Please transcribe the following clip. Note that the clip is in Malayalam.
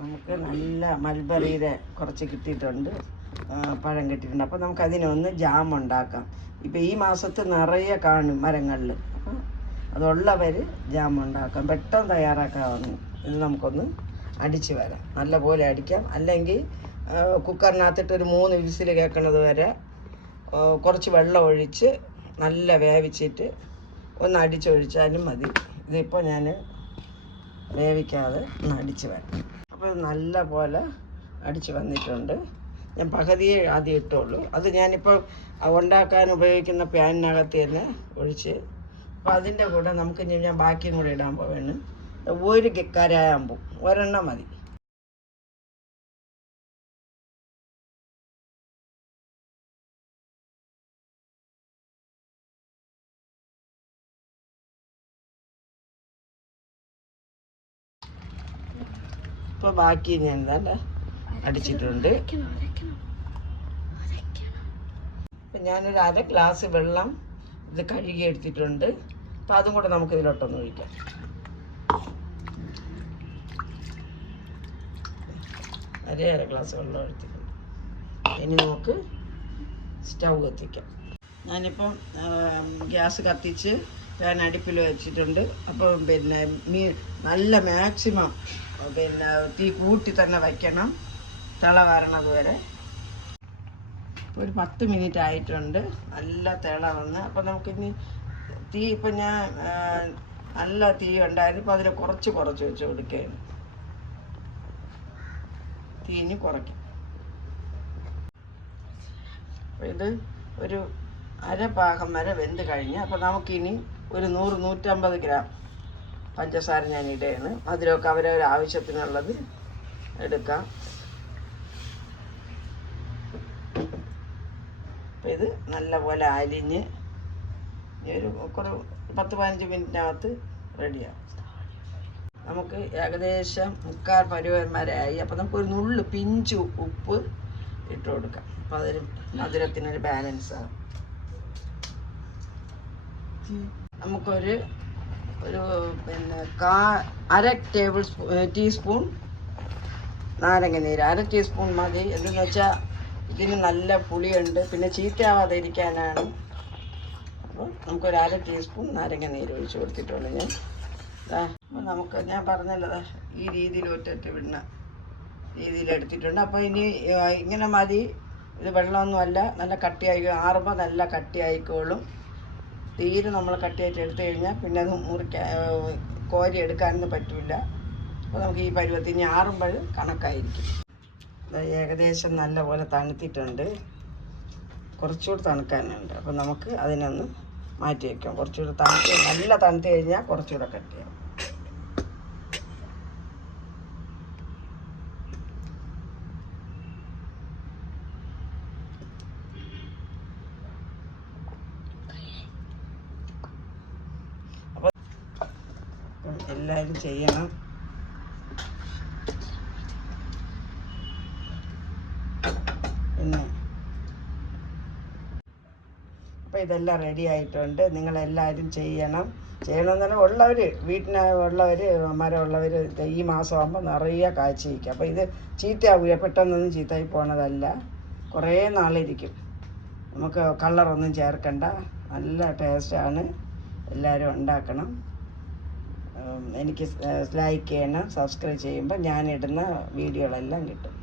നമുക്ക് നല്ല മൽബറിയുടെ കുറച്ച് കിട്ടിയിട്ടുണ്ട്, പഴം കിട്ടിയിട്ടുണ്ട്. അപ്പോൾ നമുക്കതിനൊന്ന് ജാം ഉണ്ടാക്കാം. ഇപ്പോൾ ഈ മാസത്ത് നിറയെ കാണും മരങ്ങളിൽ. അപ്പോൾ അതുള്ളവർ ജാം ഉണ്ടാക്കാം, പെട്ടെന്ന് തയ്യാറാക്കാവുന്നു. ഇത് നമുക്കൊന്ന് അടിച്ച് വരാം, നല്ലപോലെ അടിക്കാം. അല്ലെങ്കിൽ കുക്കറിനകത്തിട്ട് ഒരു 3 വിസിൽ കേൾക്കുന്നത് വരെ കുറച്ച് വെള്ളം ഒഴിച്ച് നല്ല വേവിച്ചിട്ട് ഒന്ന് അടിച്ചൊഴിച്ചാലും മതി. ഇതിപ്പോൾ ഞാൻ വേവിക്കാതെ ഒന്ന് അടിച്ച് വരാം. അപ്പോൾ നല്ല പോലെ അടിച്ച് വന്നിട്ടുണ്ട്. ഞാൻ പകുതിയെ ആദ്യം ഇട്ടുള്ളൂ. അത് ഞാനിപ്പോൾ ഉണ്ടാക്കാൻ ഉപയോഗിക്കുന്ന പാനിനകത്ത് തന്നെ ഒഴിച്ച്. അപ്പോൾ അതിൻ്റെ കൂടെ നമുക്ക് ഞാൻ ബാക്കിയും കൂടെ ഇടാൻ പോവാണ്. ഒരു കരയാകുമ്പോൾ ഒരെണ്ണം മതി. ഇപ്പോൾ ബാക്കി ഞാൻ എന്താ അടിച്ചിട്ടുണ്ട്. അപ്പം ഞാനൊരു 1/2 ഗ്ലാസ് വെള്ളം ഇത് കഴുകി എടുത്തിട്ടുണ്ട്. അപ്പം അതും കൂടെ നമുക്ക് ഇതിലോട്ടൊന്ന് ഒഴിക്കാം. അര ഗ്ലാസ് വെള്ളം എടുത്തിട്ടുണ്ട്. ഇനി നമുക്ക് സ്റ്റൗ കത്തിക്കാം. ഞാനിപ്പം ഗ്യാസ് കത്തിച്ച് പാൻ അടുപ്പിൽ വെച്ചിട്ടുണ്ട്. അപ്പം നല്ല മാക്സിമം തീ കൂട്ടി തന്നെ വയ്ക്കണം, തിള വരണത് വരെ. ഒരു 10 മിനിറ്റ് ആയിട്ടുണ്ട്, നല്ല തിള വന്ന്. അപ്പം നമുക്കിനി തീ ഇപ്പം ഞാൻ നല്ല തീ ഉണ്ടായിരുന്നു. ഇപ്പോൾ അതിൽ കുറച്ച് വെച്ച് കൊടുക്കുകയാണ്. തീ ഇനി കുറയ്ക്കും. അപ്പോൾ ഇത് ഒരു അരഭാഗം വരെ വെന്ത് കഴിഞ്ഞ്. അപ്പോൾ നമുക്കിനി ഒരു 100-150 ഗ്രാം പഞ്ചസാര ഞാൻ ഇടുകയാണ്. മധുരമൊക്കെ അവരവർ ആവശ്യത്തിനുള്ളത് എടുക്കാം. അപ്പോൾ ഇത് നല്ലപോലെ അലിഞ്ഞ് ഒരു 10-15 മിനിറ്റിനകത്ത് റെഡിയാവും. നമുക്ക് ഏകദേശം 3/4 പരുവം വരെ ആയി. അപ്പോൾ നമുക്കൊരു നുള്ളു പിഞ്ച് ഉപ്പ് ഇട്ട് കൊടുക്കാം. അപ്പോൾ അതൊരു മധുരത്തിനൊരു ബാലൻസാണ്. നമുക്കൊരു അര ടീസ്പൂൺ നാരങ്ങ നീര്, 1 ടീസ്പൂൺ മതി. എന്തെന്ന് വെച്ചാൽ ഇതിന് നല്ല പുളിയുണ്ട്, പിന്നെ ചീത്തയാവാതെ ഇരിക്കാനാണ്. അപ്പോൾ നമുക്കൊരു 1/2 ടീസ്പൂൺ നാരങ്ങ നീര് ഒഴിച്ച് കൊടുത്തിട്ടുള്ളൂ ഞാൻ. അപ്പോൾ ഞാൻ പറഞ്ഞല്ലോ ഈ രീതിയിൽ ഒറ്റ വിടുന്ന രീതിയിലെടുത്തിട്ടുണ്ട്. അപ്പോൾ ഇനി ഇങ്ങനെ മതി. ഇത് വെള്ളമൊന്നുമല്ല, നല്ല കട്ടിയായി ആറുമ്പോൾ നല്ല കട്ടിയായിക്കോളും. തീരെ നമ്മൾ കട്ടിയായിട്ട് എടുത്തു കഴിഞ്ഞാൽ പിന്നെ അത് കോരി എടുക്കാനൊന്നും പറ്റില്ല. അപ്പോൾ നമുക്ക് ഈ പരുവത്തിന് ആറുമ്പോൾ കണക്കായിരിക്കും. ഏകദേശം നല്ലപോലെ തണുത്തിട്ടുണ്ട്, കുറച്ചുകൂടി തണുക്കാനുണ്ട്. അപ്പോൾ നമുക്ക് അതിനൊന്ന് മാറ്റി വയ്ക്കാം. കുറച്ചുകൂടി നല്ല തണുത്ത് കഴിഞ്ഞാൽ കുറച്ചുകൂടെ കട്ടിയാവും. അപ്പോൾ എല്ലാവരും ചെയ്യണം. പിന്നെ അപ്പോൾ ഇതെല്ലാം റെഡി ആയിട്ടുണ്ട്. നിങ്ങളെല്ലാവരും ചെയ്യണമെന്ന് പറഞ്ഞാൽ വീട്ടിനുള്ളവർ മരമുള്ളവർ ഈ മാസമാകുമ്പോൾ നിറയെ കാഴ്ചയിരിക്കും. അപ്പോൾ ഇത് ചീത്തയാവില്ല, പെട്ടെന്നൊന്നും ചീത്തയായി പോണതല്ല, കുറേ നാളിരിക്കും. നമുക്ക് കളറൊന്നും ചേർക്കണ്ട, നല്ല ടേസ്റ്റാണ്. എല്ലാവരും ഉണ്ടാക്കണം. എനിക്ക് ലൈക്ക് ചെയ്യണം, സബ്സ്ക്രൈബ് ചെയ്യുമ്പോൾ ഞാനിടുന്ന വീഡിയോകളെല്ലാം കിട്ടും.